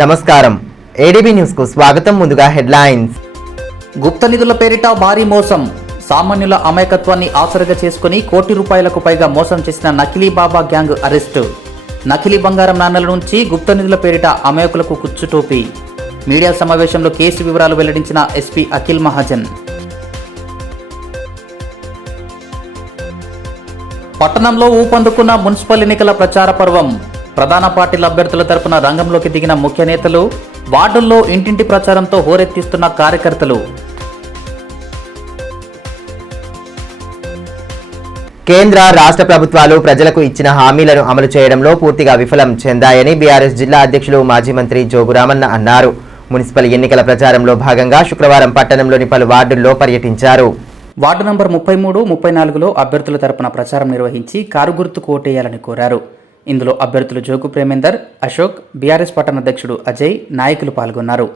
నమస్కారం ADB news కు స్వాగతం. ముందుగా హెడ్లైన్స్. గుప్త నిధుల పేరిట భారీ మోసం. సామాన్యుల అమాయకత్వాన్ని ఆసరగా చేసుకుని కోటి రూపాయలకు పైగా మోసం చేసిన నకిలీ బాబా గ్యాంగ్ అరెస్టు. నకిలీ బంగారం నాణేల నుంచి గుప్త నిధుల పేరిట అమాయకులకు కుచ్చుటోపి. మీడియా సమావేశంలో కేసు వివరాలు వెల్లడించిన ఎస్పీ అఖిల్ మహాజన్. పట్టణంలో ఊపందుకున్న మున్సిపల్ ఎన్నికల ప్రచార పర్వం. ప్రధాన పార్టీల అభ్యర్థుల తరపున రంగంలోకి దిగిన ముఖ్య నేతలు, వార్డుల్లో ఇంటింటి ప్రచారంతో హోరెత్తిస్తున్న కార్యకర్తలు. కేంద్ర రాష్ట్ర ప్రభుత్వాలు ప్రజలకు ఇచ్చిన హామీలను అమలు చేయడంలో పూర్తిగా విఫలం చెందాయని బీఆర్ఎస్ జిల్లా అధ్యక్షులు మాజీ మంత్రి జోగు రామన్న అన్నారు. మున్సిపల్ ఎన్నికల ప్రచారంలో భాగంగా శుక్రవారం పట్టణంలోని పలు వార్డుల్లో పర్యటించారు. వార్డు నంబర్ 33, 34లో అభ్యర్థుల తరపున ప్రచారం నిర్వహించి కారు గుర్తుకు ఓటేయాలని కోరారు. ఇందులో అభ్యర్థులు జోగు ప్రేమేందర్, అశోక్, బీఆర్ఎస్ పట్టణ అధ్యక్షుడు అజయ్, నాయకులు పాల్గొన్నారు.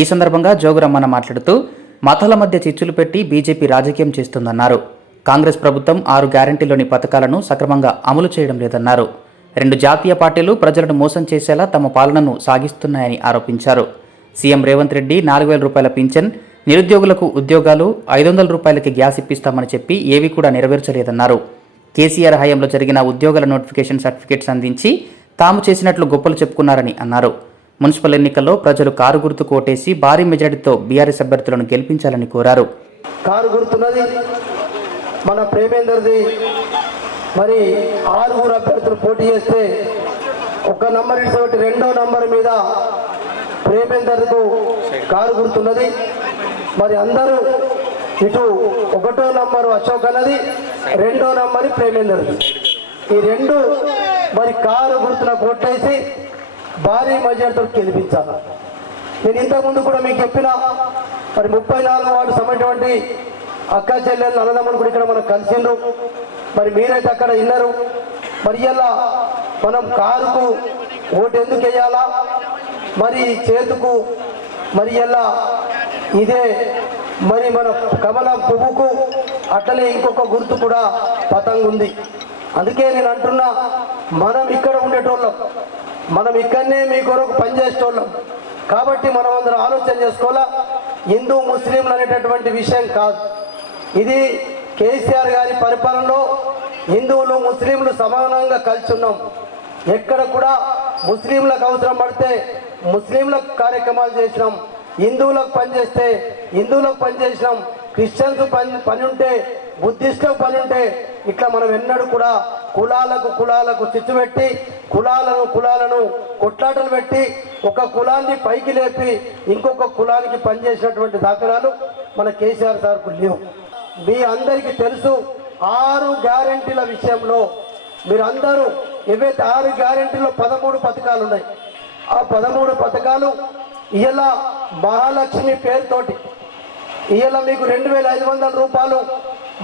ఈ సందర్భంగా జోగురమ్మన్న మాట్లాడుతూ మతాల మధ్య చిచ్చులు పెట్టి బీజేపీ రాజకీయం చేస్తుందన్నారు. కాంగ్రెస్ ప్రభుత్వం 6 గ్యారంటీలోని పథకాలను సక్రమంగా అమలు చేయడం లేదన్నారు. 2 జాతీయ పార్టీలు ప్రజలను మోసం చేసేలా తమ పాలనను సాగిస్తున్నాయని ఆరోపించారు. సీఎం రేవంత్ రెడ్డి 4,000 రూపాయల పింఛన్, నిరుద్యోగులకు ఉద్యోగాలు, 500 రూపాయలకి గ్యాస్ ఇప్పిస్తామని చెప్పి ఏవి కూడా నెరవేర్చలేదన్నారు. కేసీఆర్ హయాంలో జరిగిన ఉద్యోగాల నోటిఫికేషన్ సర్టిఫికేట్స్ అందించి తాము చేసినట్లు గొప్పలు చెప్పుకున్నారని అన్నారు. మున్సిపల్ ఎన్నికల్లో ప్రజలు కారు గుర్తు కోటేసి భారీ మెజారిటీతో బీఆర్ఎస్ అభ్యర్థులను గెలిపించాలని కోరారు. కారు గుర్తున్నది మన ప్రేమేందర్ది. మరి 6 అభ్యర్థులు పోటీ చేస్తే ఒక నంబర్ ఇటువంటి 2వ నంబర్ మీద ప్రేమేందర్కు కారు గుర్తున్నది. మరి అందరూ ఇటు 1వ నంబరు అశోక్ అన్నది, 2వ నంబరు ప్రేమేందర్ది. ఈ 2 మరి కారు గుర్తున కొట్టేసి భారీ మెజార్టీతో గెలిపించాలి. నేను ఇంతకుముందు కూడా మీకు చెప్పిన మరి 34 వార్డు సమైనటువంటి అక్క చెల్లెళ్ళు అన్నదమ్ములు కూడా ఇక్కడ మనం కలిసిండ్రు. మరి మీరైతే అక్కడ విన్నారు. మరి ఇలా మనం కారుకు ఓటు ఎందుకు వేయాలా, మరి చేతుకు మరి ఇలా ఇదే మరి మన కమలం పువ్వుకు అట్లనే ఇంకొక గుర్తు కూడా పతంగు ఉంది. అందుకే నేను అంటున్నా, మనం ఇక్కడ ఉండేటోళ్ళం, మనం ఇక్కడనే మీ కొరకు పనిచేసేటోళ్ళం కాబట్టి మనం అందరం ఆలోచన చేసుకోవాలా. హిందూ ముస్లింలు అనేటటువంటి విషయం కాదు ఇది. కేసీఆర్ గారి పరిపాలనలో హిందువులు ముస్లింలు సమానంగా కలిసి ఉన్నాం. ఎక్కడ కూడా ముస్లింలకు అవసరం పడితే ముస్లింలకు కార్యక్రమాలు చేసినాం, హిందువులకు పనిచేస్తే హిందువులకు పనిచేసినాం, క్రిస్టియన్స్ పని ఉంటే, బుద్ధిస్టులకు పని ఉంటే, ఇట్లా మనం ఎన్నడూ కూడా కులాలకు చిచ్చు పెట్టి కులాలను కొట్లాటలు పెట్టి ఒక కులాన్ని పైకి లేపి ఇంకొక కులానికి పనిచేసినటువంటి దాఖలాలు మన కేసీఆర్ సార్కు లేవు. మీ అందరికీ తెలుసు 6 గ్యారెంటీల విషయంలో మీరందరూ ఏవైతే 6 గ్యారెంటీలో 13 పథకాలు ఉన్నాయి. ఆ 13 పథకాలు ఇలా మహాలక్ష్మి పేరుతోటి ఇలా మీకు 2,500 రూపాయలు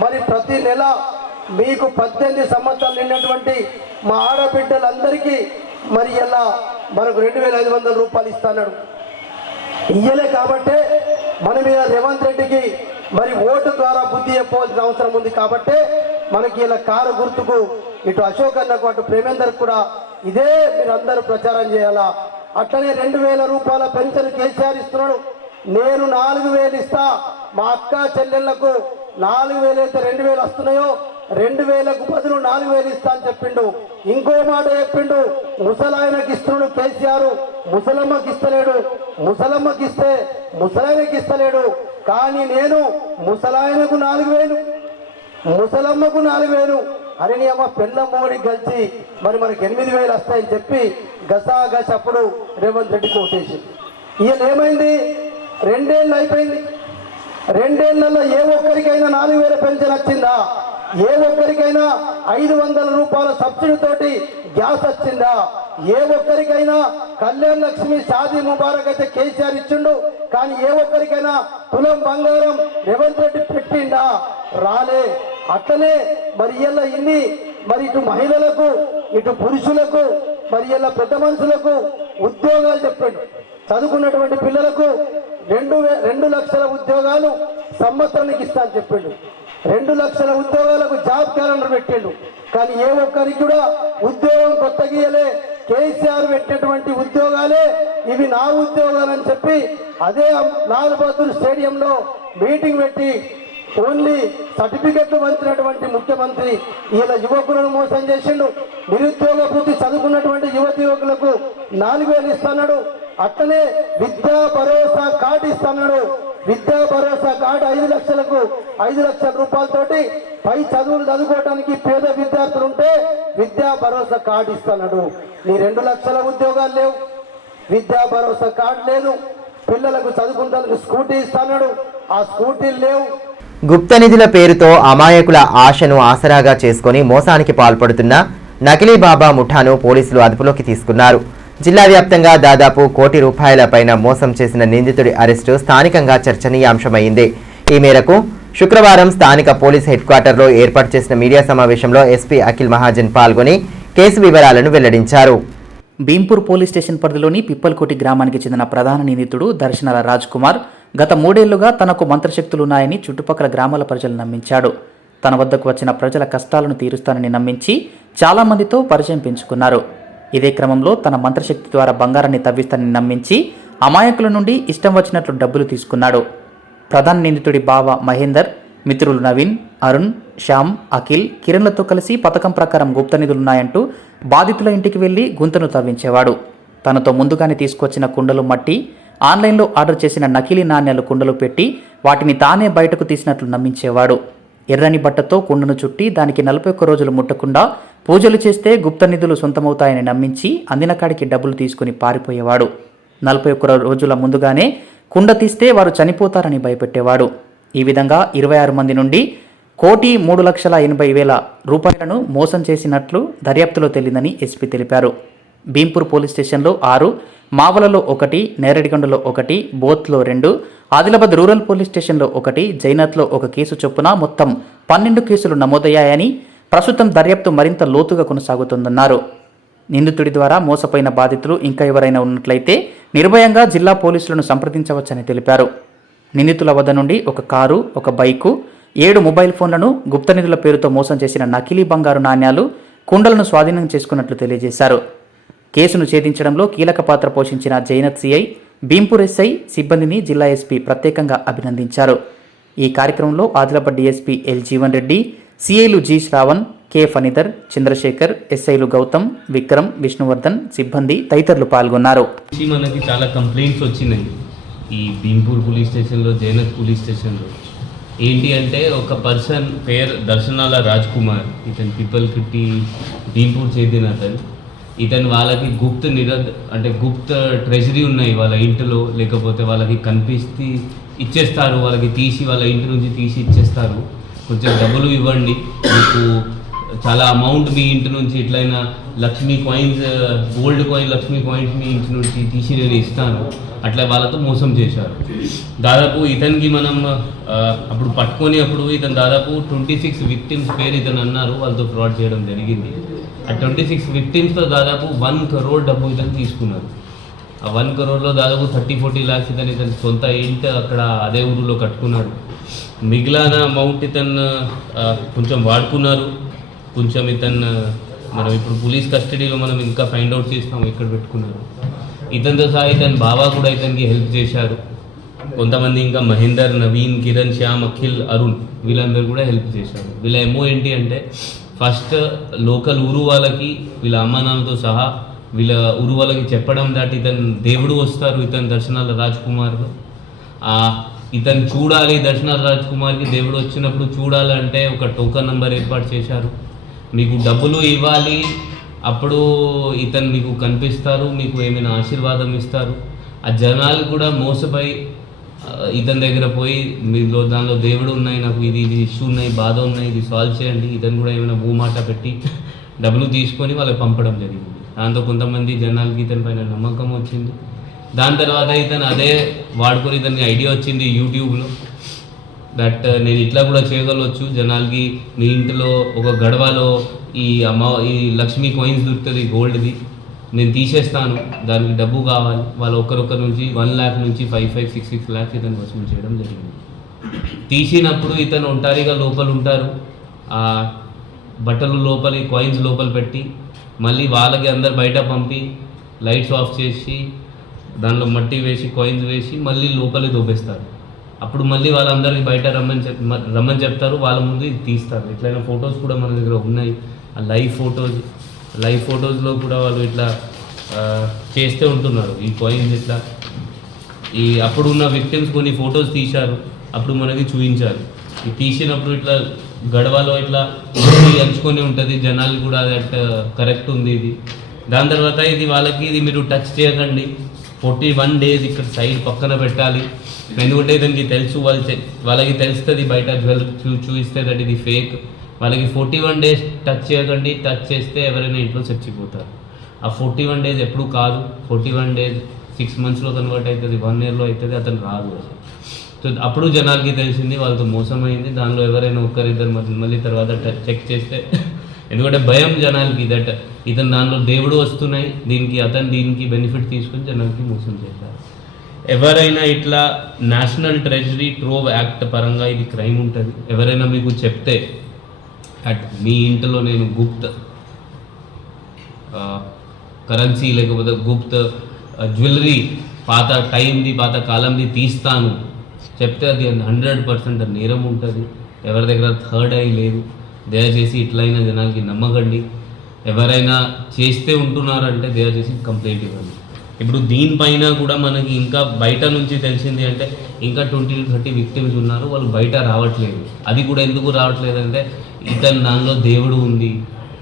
మరి ప్రతి నెల మీకు 18 సంవత్సరాలు నిన్నటువంటి మా ఆడబిడ్డలందరికీ మరి ఇలా మనకు 2,500 రూపాయలు ఇస్తున్నాడు. ఇయ్యలే కాబట్టే మన మీద రేవంత్ రెడ్డికి మరి ఓటు ద్వారా బుద్ధి చెప్పవలసిన అవసరం ఉంది. కాబట్టే మనకి ఇలా కారు గుర్తుకు ఇటు అశోక్ అన్నకు అటు ప్రేమేందర్ కూడా ఇదే మీరందరూ ప్రచారం చేయాలా. అట్లనే 2,000 రూపాయల పెన్షన్ కేసీఆర్ ఇస్తున్నాడు. నేను 4,000 ఇస్తా, మా అక్క చెల్లెళ్లకు 4,000 అయితే 2,000 వస్తున్నాయో 2,000కు బదులు 4,000 ఇస్తా అని చెప్పిండు. ఇంకో మాట చెప్పిండు, ముసలాయనకి ఇస్తున్నాడు కేసీఆర్, ముసలమ్మకి ఇస్తలేడు. ముసలమ్మకి ఇస్తే ముసలాయనకి ఇస్తలేడు. కానీ నేను ముసలాయనకు 4,000, ముసలమ్మకు 4,000 అని నీ అమ్మ పెళ్ళ మోడీ కలిసి మరి మనకి 8,000 వస్తాయని చెప్పి గసా గస అప్పుడు రేవంత్ రెడ్డికి ఓటేసి ఈయన ఏమైంది, 2 ఏళ్ళు అయిపోయింది. 2 ఏళ్లలో ఏ ఒక్కరికైనా 4,000 పెన్షన్ వచ్చిందా? ఏ ఒక్కరికైనా 500 రూపాయల సబ్సిడీతోటి గ్యాస్ వచ్చిందా? ఏ ఒక్కరికైనా కళ్యాణ్ లక్ష్మి షాదీ ముబారక్ అయితే కేసీఆర్ ఇచ్చిండు, కానీ ఏ ఒక్కరికైనా తులం బంగారం రేవంత్ రెడ్డి పెట్టిండా? రాలే. అట్లనే మరి ఇలా ఇన్ని మరి ఇటు మహిళలకు ఇటు పురుషులకు మరి ఇలా పెద్ద మనుషులకు ఉద్యోగాలు చెప్పాడు. చదువుకున్నటువంటి పిల్లలకు 2 లక్షల ఉద్యోగాలు సంవత్సరానికి ఇస్తా అని చెప్పిండు. 2 లక్షల ఉద్యోగాలకు జాబ్ క్యాలెండర్ పెట్టిండు, కానీ ఏ ఒక్కరికి కూడా ఉద్యోగం కొత్తగా ఇయ్యలే. కేసీఆర్ పెట్టినటువంటి ఉద్యోగాలే ఇవి నా ఉద్యోగాలని చెప్పి అదే లాల్ బహదూర్ స్టేడియంలో మీటింగ్ పెట్టి ఓన్లీ సర్టిఫికెట్లు పంచినటువంటి ముఖ్యమంత్రి ఇలా యువకులను మోసం చేసిండు. నిరుద్యోగ పూర్తి చదువుకున్నటువంటి యువకులకు 4,000 ఇస్తున్నాడు. అట్లనే విద్యా భరోసా కార్డు ఇస్తున్నాడు. విద్యా భరోసా కార్డు 5 లక్షలకు 5 లక్షల రూపాయలతోటి పై చదువులు చదువుకోవడానికి పేద విద్యార్థులు ఉంటే విద్యా భరోసా కార్డు ఇస్తున్నాడు. నీ 2 లక్షల ఉద్యోగాలు లేవు, విద్యా భరోసా కార్డు లేదు. పిల్లలకు చదువుకుంటానికి స్కూటీ ఇస్తున్నాడు, ఆ స్కూటీలు లేవు. గుప్త నిధుల పేరుతో అమాయకుల ఆశను ఆసరాగా చేసుకుని మోసానికి పాల్పడుతున్న నకిలీ బాబా ముఠాను పోలీసులు అదుపులోకి తీసుకున్నారు. జిల్లా వ్యాప్తంగా దాదాపు ₹1,00,00,000 పైన మోసం చేసిన నిందితుడి అరెస్టు స్థానికంగా చర్చనీయాంశమైంది. ఈ మేరకు శుక్రవారం స్థానిక పోలీస్ హెడ్ క్వార్టర్లో ఏర్పాటు చేసిన మీడియా సమావేశంలో ఎస్పీ అఖిల్ మహాజన్ పాల్గొని కేసు వివరాలను వెల్లడించారు. భీంపూర్ పోలీస్ స్టేషన్ పరిధిలోని పిప్పల్కోటి గ్రామానికి చెందిన ప్రధాన నిందితుడు దర్శనాల రాజ్ కుమార్ గత 3 ఏళ్లుగా తనకు మంత్రశక్తులున్నాయని చుట్టుపక్కల గ్రామాల ప్రజలు నమ్మించాడు. తన వద్దకు వచ్చిన ప్రజల కష్టాలను తీరుస్తానని నమ్మించి చాలా మందితో పరిచయం పెంచుకున్నారు. ఇదే క్రమంలో తన మంత్రశక్తి ద్వారా బంగారాన్ని తవ్విస్తానని నమ్మించి అమాయకుల నుండి ఇష్టం వచ్చినట్లు డబ్బులు తీసుకున్నాడు. ప్రధాన నిందితుడి బావ మహేందర్, మిత్రులు నవీన్, అరుణ్, శ్యామ్, అఖిల్, కిరణ్లతో కలిసి పథకం ప్రకారం గుప్త నిధులున్నాయంటూ బాధితుల ఇంటికి వెళ్లి గుంతను తవ్వించేవాడు. తనతో ముందుగానే తీసుకొచ్చిన కుండలు మట్టి, ఆన్లైన్లో ఆర్డర్ చేసిన నకిలీ నాణ్యాలు కుండలు పెట్టి వాటిని తానే బయటకు తీసినట్లు నమ్మించేవాడు. ఎర్రని బట్టతో కుండను చుట్టి దానికి 41 రోజులు ముట్టకుండా పూజలు చేస్తే గుప్త నిధులు సొంతమవుతాయని నమ్మించి అందిన కాడికి డబ్బులు తీసుకుని పారిపోయేవాడు. 41 రోజుల ముందుగానే కుండ తీస్తే వారు చనిపోతారని భయపెట్టేవాడు. ఈ విధంగా 26 మంది నుండి ₹1,380,000 మోసం చేసినట్లు దర్యాప్తులో తేలిందని ఎస్పీ తెలిపారు. భీంపూర్ పోలీస్ స్టేషన్లో 6, మావలలో 1, నేరడిగొండలో 1, బోత్లో 2, ఆదిలాబాద్ రూరల్ పోలీస్ స్టేషన్లో 1, జైనత్లో 1 కేసు చొప్పున మొత్తం 12 కేసులు నమోదయ్యాయని, ప్రస్తుతం దర్యాప్తు మరింత లోతుగా కొనసాగుతుందన్నారు. నిందితుడి ద్వారా మోసపోయిన బాధితులు ఇంకా ఎవరైనా ఉన్నట్లయితే నిర్భయంగా జిల్లా పోలీసులను సంప్రదించవచ్చని తెలిపారు. నిందితుల వద్ద నుండి 1 కారు, 1 బైకు, 7 మొబైల్ ఫోన్లను, గుప్త నిధుల పేరుతో మోసం చేసిన నకిలీ బంగారు నాణ్యాలు, కుండలను స్వాధీనం చేసుకున్నట్లు తెలియజేశారు. కేసును ఛేదించడంలో కీలక పాత్ర పోషించిన జైనత్ సిఐ, భీంపూర్ ఎస్ఐ సిబ్బందిని జిల్లా ఎస్పీ ప్రత్యేకంగా అభినందించారు. ఈ కార్యక్రమంలో ఆదిలాబాద్ డీఎస్పీ ఎల్ జీవన్ రెడ్డి, సిఐలు జి శ్రావణ్, కె ఫణిధర్, చంద్రశేఖర్, ఎస్ఐలు గౌతమ్, విక్రమ్, విష్ణువర్ధన్, సిబ్బంది తదితరులు పాల్గొన్నారు. మనకి చాలా కంప్లైంట్స్ వచ్చినాయి ఈ భీంపూర్ పోలీస్ స్టేషన్లో, జైనత్ పోలీస్ స్టేషన్లో. ఏంటి అంటే ఒక పర్సన్ పేరు దర్శనాల రాజ్ కుమార్, ఇతను పిప్పల్కిట్టి భీంపూర్ చెందిన అతను. ఇతను వాళ్ళకి గుప్త ట్రెజరీ ఉన్నాయి వాళ్ళ ఇంటిలో, లేకపోతే వాళ్ళకి కనిపిస్తే ఇచ్చేస్తారు, వాళ్ళకి తీసి వాళ్ళ ఇంటి నుంచి తీసి ఇచ్చేస్తారు. కొంచెం డబ్బులు ఇవ్వండి, మీకు చాలా అమౌంట్ మీ ఇంటి నుంచి ఎట్లయినా Lakshmi coins, gold coin Lakshmi coins మీ ఇంటి నుంచి తీసి నేను ఇస్తాను, అట్లా వాళ్ళతో మోసం చేశారు. దాదాపు ఇతనికి మనం అప్పుడు పట్టుకునేప్పుడు ఇతను దాదాపు 26 విక్టిమ్స్ పేరు ఇతను అన్నారు, వాళ్ళతో ఫ్రాడ్ చేయడం జరిగింది. ఆ 26 విక్టిమ్స్తో దాదాపు 1 crore డబ్బు ఇతను తీసుకున్నారు. ఆ 1 crore దాదాపు 30-40 lakhs ఇతను సొంత ఇంటి అక్కడ అదే ఊరిలో కట్టుకున్నాడు. మిగిలిన అమౌంట్ ఇతను కొంచెం వాడుకున్నారు, కొంచెం ఇతను మనం ఇప్పుడు పోలీస్ కస్టడీలో మనం ఇంకా ఫైండ్ అవుట్ చేస్తాం ఎక్కడ పెట్టుకున్నారు. ఇతనితో సహా ఇతని బాబా కూడా ఇతనికి హెల్ప్ చేశారు. కొంతమంది ఇంకా మహేందర్, నవీన్, కిరణ్, శ్యామ్, అఖిల్, అరుణ్ వీళ్ళందరూ కూడా హెల్ప్ చేశారు. వీళ్ళ ఏమో ఏంటి అంటే ఫస్ట్ లోకల్ ఊరు వాళ్ళకి వీళ్ళ అమ్మానాన్నతో సహా వీళ్ళ ఊరు వాళ్ళకి చెప్పడం దాటి ఇతను దేవుడు వస్తారు, ఇతను దర్శనాల రాజ్ కుమార్, ఇతను చూడాలి, దర్శనాల రాజ్ కుమార్కి దేవుడు వచ్చినప్పుడు చూడాలంటే ఒక టోకన్ నెంబర్ ఏర్పాటు చేశారు. మీకు డబ్బులు ఇవ్వాలి, అప్పుడు ఇతను మీకు కనిపిస్తారు, మీకు ఏమైనా ఆశీర్వాదం ఇస్తారు ఆ జనాలు కూడా మోసపోయి ఇతని దగ్గర పోయి మీలో దానిలో దేవుడు ఉన్నాయి, నాకు ఇది ఇది ఇష్యూ ఉన్నాయి, బాధ ఉన్నాయి, ఇది సాల్వ్ చేయండి, ఇతను కూడా ఏమైనా మాట పెట్టి డబ్బులు తీసుకొని వాళ్ళకి పంపడం జరిగింది. దాంతో కొంతమంది జనాలకి ఇతని పైన నమ్మకం వచ్చింది. దాని తర్వాత ఇతను అదే వాడుకొని ఇతనికి ఐడియా వచ్చింది యూట్యూబ్లో దట్ నేను ఇట్లా కూడా చేయగలవచ్చు, జనాలకి మీ ఇంటిలో ఒక గడవలో ఈ లక్ష్మీ కాయిన్స్ దొరుకుతుంది గోల్డ్ది, నేను తీసేస్తాను, దానికి డబ్బు కావాలి, వాళ్ళు ఒక్కరొక్కరి నుంచి 1 lakh నుంచి 5-6 lakhs ఇతను వసూలు చేయడం జరిగింది. తీసినప్పుడు ఇతను ఒంటారిగా లోపల ఉంటారు, ఆ బట్టలు లోపలి కాయిన్స్ లోపల పెట్టి మళ్ళీ వాళ్ళకి అందరు బయట పంపి లైట్స్ ఆఫ్ చేసి దానిలో మట్టి వేసి కాయిన్స్ వేసి మళ్ళీ లోపలి దోపేస్తారు. అప్పుడు మళ్ళీ వాళ్ళందరికీ బయట రమ్మని చెప్తారు, వాళ్ళ ముందు ఇది తీస్తారు. ఇట్లైనా ఫొటోస్ కూడా మన దగ్గర ఉన్నాయి, ఆ లైవ్ ఫొటోస్లో కూడా వాళ్ళు ఇట్లా చేస్తూ ఉంటున్నారు. ఈ కాయిన్స్ ఇట్లా అప్పుడు ఉన్న విక్టిమ్స్ కొన్ని ఫొటోస్ తీశారు, అప్పుడు మనకి చూపించారు. ఇది తీసినప్పుడు ఇట్లా గడవలో ఇట్లా ఎంచుకొని ఉంటుంది, జనాలు కూడా దట్ కరెక్ట్ ఉంది ఇది. దాని తర్వాత ఇది వాళ్ళకి ఇది మీరు టచ్ చేయకండి, 41 days ఇక్కడ సైడ్ పక్కన పెట్టాలి, ఎందుకంటే ఇతనికి తెలుసు, వాళ్ళకి తెలుస్తుంది బయట జ్యువెలరీ చూపిస్తే దట్ ఇది ఫేక్. వాళ్ళకి 41 days టచ్ చేయకండి, టచ్ చేస్తే ఎవరైనా ఇంట్లో చచ్చిపోతారు. ఆ 41 days ఎప్పుడు కాదు, 41 days 6 monthsలో కన్వర్ట్ అవుతుంది, 1 yearలో అవుతుంది, అతను రాదు. సో అప్పుడు జనాలకి తెలిసింది వాళ్ళతో మోసమైంది. దానిలో ఎవరైనా ఒక్కరిద్దరు మళ్ళీ తర్వాత చెక్ చేస్తే, ఎందుకంటే భయం జనాలకి దట్ ఇతను దానిలో దేవుడు వస్తున్నాయి, దీనికి బెనిఫిట్ తీసుకుని జనాలకి మోసం చేశారు. ఎవరైనా ఇట్లా నేషనల్ ట్రెజరీ ట్రోవ్ యాక్ట్ పరంగా ఇది క్రైమ్ ఉంటుంది. ఎవరైనా మీకు చెప్తే అట్ మీ ఇంట్లో నేను గుప్త కరెన్సీ లేకపోతే గుప్త జ్యువెలరీ పాత టైంది పాత కాలంది తీస్తాను చెప్తే అది 100% నేరం ఉంటుంది. ఎవరి దగ్గర థర్డ్ ఐ లేదు. దయచేసి ఇట్లయినా జనాలకి నమ్మకండి. ఎవరైనా చేస్తే ఉంటున్నారంటే దయచేసి కంప్లైంట్ ఇవ్వండి. ఇప్పుడు దీనిపైన కూడా మనకి ఇంకా బయట నుంచి తెలిసింది అంటే ఇంకా 20-30 విక్టిమ్స్ ఉన్నారు, వాళ్ళు బయట రావట్లేదు. అది కూడా ఎందుకు రావట్లేదు అంటే ఇతను దానిలో దేవుడు ఉంది,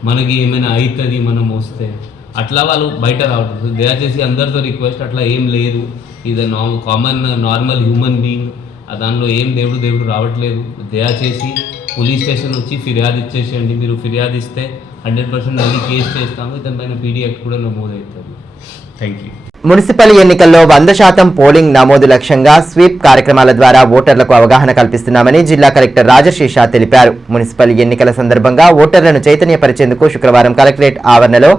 మనకి ఏమైనా అవుతుంది మనం వస్తే, అట్లా వాళ్ళు బయట రావట్లేదు. దయచేసి అందరితో రిక్వెస్ట్, అట్లా ఏం లేదు, ఇది కామన్ నార్మల్ హ్యూమన్ బీయింగ్, దానిలో ఏం దేవుడు రావట్లేదు. దయచేసి పోలీస్ స్టేషన్ వచ్చి ఫిర్యాదు ఇచ్చేసేయండి. మీరు ఫిర్యాదు ఇస్తే 100% మళ్ళీ కేసు చేస్తాము, ఇతని పైన పీడీ యాక్ట్ కూడా నమోదవుతుంది. Thank you. మున్సిపల్ ఎన్నికల్లో 100% పోలింగ్ నమోదు లక్ష్యంగా స్వీప్ కార్యక్రమాల ద్వారా ఓటర్లకు అవగాహన కల్పిస్తున్నామని జిల్లా కలెక్టర్ రాజశేష తెలిపారు. మున్సిపల్ ఎన్నికల సందర్భంగా ఓటర్లను చైతన్యపరిచేందుకు శుక్రవారం కలెక్టరేట్ ఆవరణలో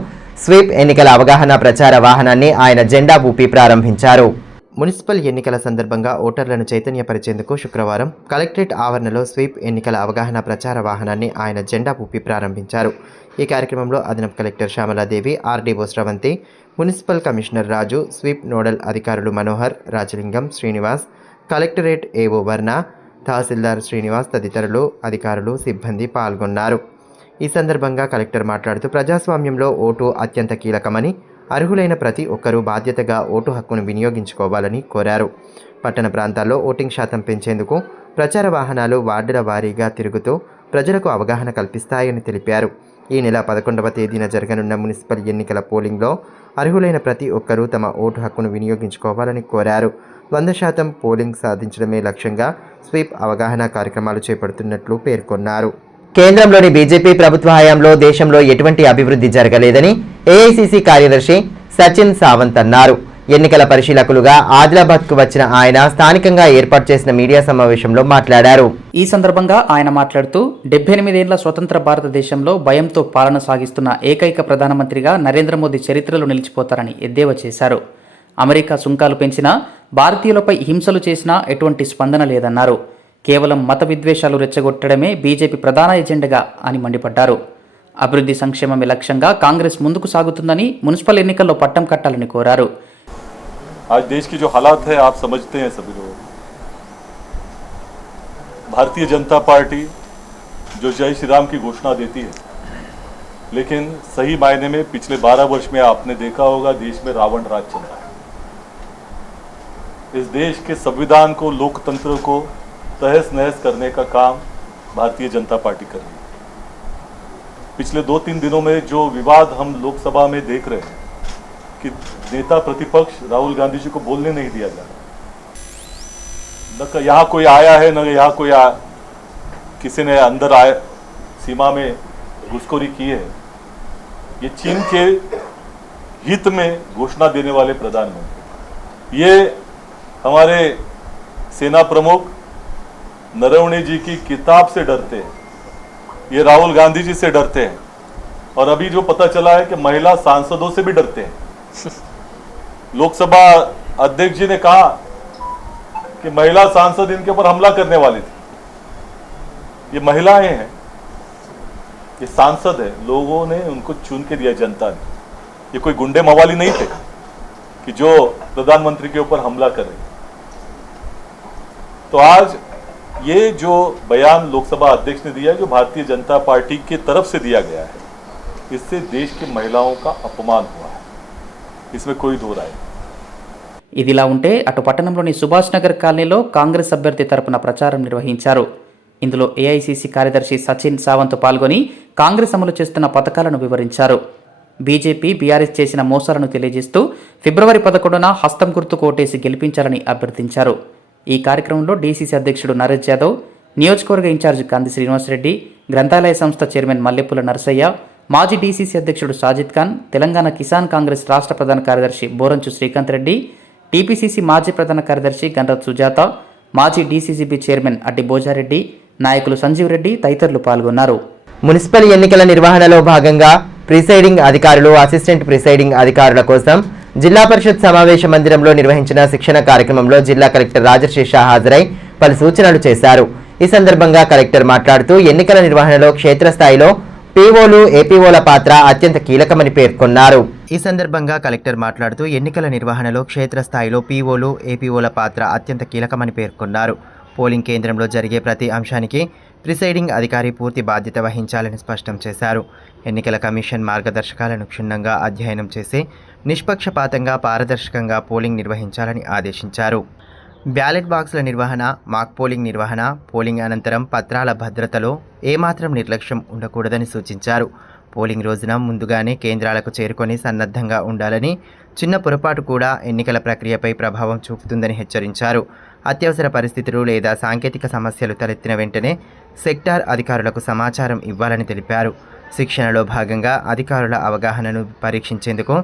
స్వీప్ ఎన్నికల అవగాహన ప్రచార వాహనాన్ని ఆయన జెండా ఊపి ప్రారంభించారు. మున్సిపల్ ఎన్నికల సందర్భంగా ఓటర్లను చైతన్యపరిచేందుకు శుక్రవారం కలెక్టరేట్ ఆవరణలో స్వీప్ ఎన్నికల అవగాహన ప్రచార వాహనాన్ని ఆయన జెండా ఊపి ప్రారంభించారు. ఈ కార్యక్రమంలో అదనపు కలెక్టర్ శ్యామలాదేవి, ఆర్డీఓ స్రవంతి, మున్సిపల్ కమిషనర్ రాజు, స్వీప్ నోడల్ అధికారులు మనోహర్, రాజలింగం, శ్రీనివాస్, కలెక్టరేట్ ఏఓ వర్ణ, తహసీల్దార్ శ్రీనివాస్ తదితరులు అధికారులు సిబ్బంది పాల్గొన్నారు. ఈ సందర్భంగా కలెక్టర్ మాట్లాడుతూ ప్రజాస్వామ్యంలో ఓటు అత్యంత కీలకమని, అర్హులైన ప్రతి ఒక్కరూ బాధ్యతగా ఓటు హక్కును వినియోగించుకోవాలని కోరారు. పట్టణ ప్రాంతాల్లో ఓటింగ్ శాతం పెంచేందుకు ప్రచార వాహనాలు వార్డుల వారీగా తిరుగుతూ ప్రజలకు అవగాహన కల్పిస్తాయని తెలిపారు. ఈ నెల 11వ తేదీన జరగనున్న మున్సిపల్ ఎన్నికల పోలింగ్లో అర్హులైన ప్రతి ఒక్కరూ తమ ఓటు హక్కును వినియోగించుకోవాలని కోరారు. 100% పోలింగ్ సాధించడమే లక్ష్యంగా స్వీప్ అవగాహన కార్యక్రమాలు చేపడుతున్నట్లు పేర్కొన్నారు. కేంద్రంలోని బీజేపీ ప్రభుత్వ హయాంలో దేశంలో ఎటువంటి అభివృద్ధి జరగలేదని ఏఐసీసీ కార్యదర్శి సచిన్ సావంత్ అన్నారు. ఎన్నికల పరిశీలకులుగా ఆదిలాబాద్కు వచ్చిన ఆయన స్థానికంగా ఏర్పాటు చేసిన మీడియా సమావేశంలో మాట్లాడారు. ఈ సందర్భంగా ఆయన మాట్లాడుతూ 78 ఏళ్ల స్వతంత్ర భారతదేశంలో భయంతో పాలన సాగిస్తున్న ఏకైక ప్రధానమంత్రిగా నరేంద్ర మోదీ చరిత్రలో నిలిచిపోతారని ఎద్దేవా చేశారు. అమెరికా సుంకాలు పెంచినా, భారతీయులపై హింసలు చేసినా ఎటువంటి స్పందన లేదన్నారు. కేవలం మత విద్వేషాలు రెచ్చగొట్టడమే బీజేపీ ప్రధాన ఎజెండాగా అని మండిపడ్డారు. అభివృద్ధి సంక్షేమమే లక్ష్యంగా కాంగ్రెస్ ముందుకు సాగుతుందని మున్సిపల్ ఎన్నికల్లో పట్టం కట్టాలని కోరారు. आज देश की जो हालात है आप समझते हैं सभी लोग. भारतीय जनता पार्टी जो जय श्री राम की घोषणा देती है, लेकिन सही मायने में पिछले 12 वर्ष में आपने देखा होगा देश में रावण राज चल रहा है. इस देश के संविधान को, लोकतंत्र को तहस नहस करने का काम भारतीय जनता पार्टी कर रही है. पिछले 2-3 दिनों में जो विवाद हम लोकसभा में देख रहे हैं कि नेता प्रतिपक्ष राहुल गांधी जी को बोलने नहीं दिया जा रहा। न यहाँ कोई आया है, न यहाँ कोई किसी ने अंदर आए सीमा में घुसखोरी की है। ये चीन के हित में घोषणा देने वाले प्रधानमंत्री, ये हमारे सेना प्रमुख नरवणे जी की किताब से डरते हैं, ये राहुल गांधी जी से डरते हैं, और अभी जो पता चला है कि महिला सांसदों से भी डरते हैं। लोकसभा अध्यक्ष जी ने कहा कि महिला सांसद इनके ऊपर हमला करने वाली थी। ये महिलाएं हैं, ये सांसद है, लोगों ने उनको चुन के दिया, जनता ने। ये कोई गुंडे मवाली नहीं थे कि जो प्रधानमंत्री के ऊपर हमला कर रहे। तो आज ये जो बयान लोकसभा अध्यक्ष ने दिया है, जो भारतीय जनता पार्टी की तरफ से दिया गया है, इससे देश की महिलाओं का अपमान हुआ है, इसमें कोई दो राय नहीं। ఇదిలా ఉంటే అటు పట్టణంలోని సుభాష్ నగర్ కాలనీలో కాంగ్రెస్ అభ్యర్థి తరపున ప్రచారం నిర్వహించారు. ఇందులో ఏఐసీసీ కార్యదర్శి సచిన్ సావంత్ పాల్గొని కాంగ్రెస్ అమలు చేస్తున్న పథకాలను వివరించారు. బీజేపీ బీఆర్ఎస్ చేసిన మోసాలను తెలియజేస్తూ ఫిబ్రవరి 11న హస్తం గుర్తుకు ఓటేసి గెలిపించాలని అభ్యర్థించారు. ఈ కార్యక్రమంలో డీసీసీ అధ్యక్షుడు నరేష్ యాదవ్, నియోజకవర్గ ఇన్ఛార్జ్ కంది శ్రీనివాసరెడ్డి, గ్రంథాలయ సంస్థ చైర్మన్ మల్లెపూల నరసయ్య, మాజీ డీసీసీ అధ్యక్షుడు సాజిద్ ఖాన్, తెలంగాణ కిసాన్ కాంగ్రెస్ రాష్ట్ర ప్రధాన కార్యదర్శి బోరంచు శ్రీకాంత్ రెడ్డి, టీపీసీసీ మాజీ ప్రధాన కార్యదర్శి గండ్రత్ సుజాత, మాజీ డీసీసీబీ చైర్మన్ అడ్డి భోజారెడ్డి, నాయకులు సంజీవ్ రెడ్డి తదితరులు పాల్గొన్నారు. మున్సిపల్ ఎన్నికల నిర్వహణలో భాగంగా ప్రిసైడింగ్ అధికారులు, అసిస్టెంట్ ప్రిసైడింగ్ అధికారుల కోసం జిల్లా పరిషత్ సమావేశ మందిరంలో నిర్వహించిన శిక్షణ కార్యక్రమంలో జిల్లా కలెక్టర్ రాజశేష హాజరై పలు సూచనలు చేశారు. ఈ సందర్భంగా కలెక్టర్ మాట్లాడుతూ ఎన్నికల నిర్వహణలో క్షేత్రస్థాయిలో పీఓలు, ఏపీఓల పాత్ర అత్యంత కీలకమని పేర్కొన్నారు. ఈ సందర్భంగా కలెక్టర్ మాట్లాడుతూ ఎన్నికల నిర్వహణలో క్షేత్రస్థాయిలో పీఓలు, ఏపీఓల పాత్ర అత్యంత కీలకమని పేర్కొన్నారు. పోలింగ్ కేంద్రంలో జరిగే ప్రతి అంశానికి ప్రిసైడింగ్ అధికారి పూర్తి బాధ్యత వహించాలని స్పష్టం చేశారు. ఎన్నికల కమిషన్ మార్గదర్శకాలను క్షుణ్ణంగా అధ్యయనం చేసి నిష్పక్షపాతంగా, పారదర్శకంగా పోలింగ్ నిర్వహించాలని ఆదేశించారు. బ్యాలెట్ బాక్సుల నిర్వహణ, మాక్ పోలింగ్ నిర్వహణ, పోలింగ్ అనంతరం పత్రాల భద్రతలో ఏమాత్రం నిర్లక్ష్యం ఉండకూడదని సూచించారు. పోలింగ్ రోజున ముందుగానే కేంద్రాలకు చేరుకొని సన్నద్ధంగా ఉండాలని, చిన్న పొరపాటు కూడా ఎన్నికల ప్రక్రియపై ప్రభావం చూపుతుందని హెచ్చరించారు. అత్యవసర పరిస్థితులు లేదా సాంకేతిక సమస్యలు తలెత్తిన వెంటనే సెక్టార్ అధికారులకు సమాచారం ఇవ్వాలని తెలిపారు. శిక్షణలో భాగంగా అధికారుల అవగాహనను పరీక్షించేందుకు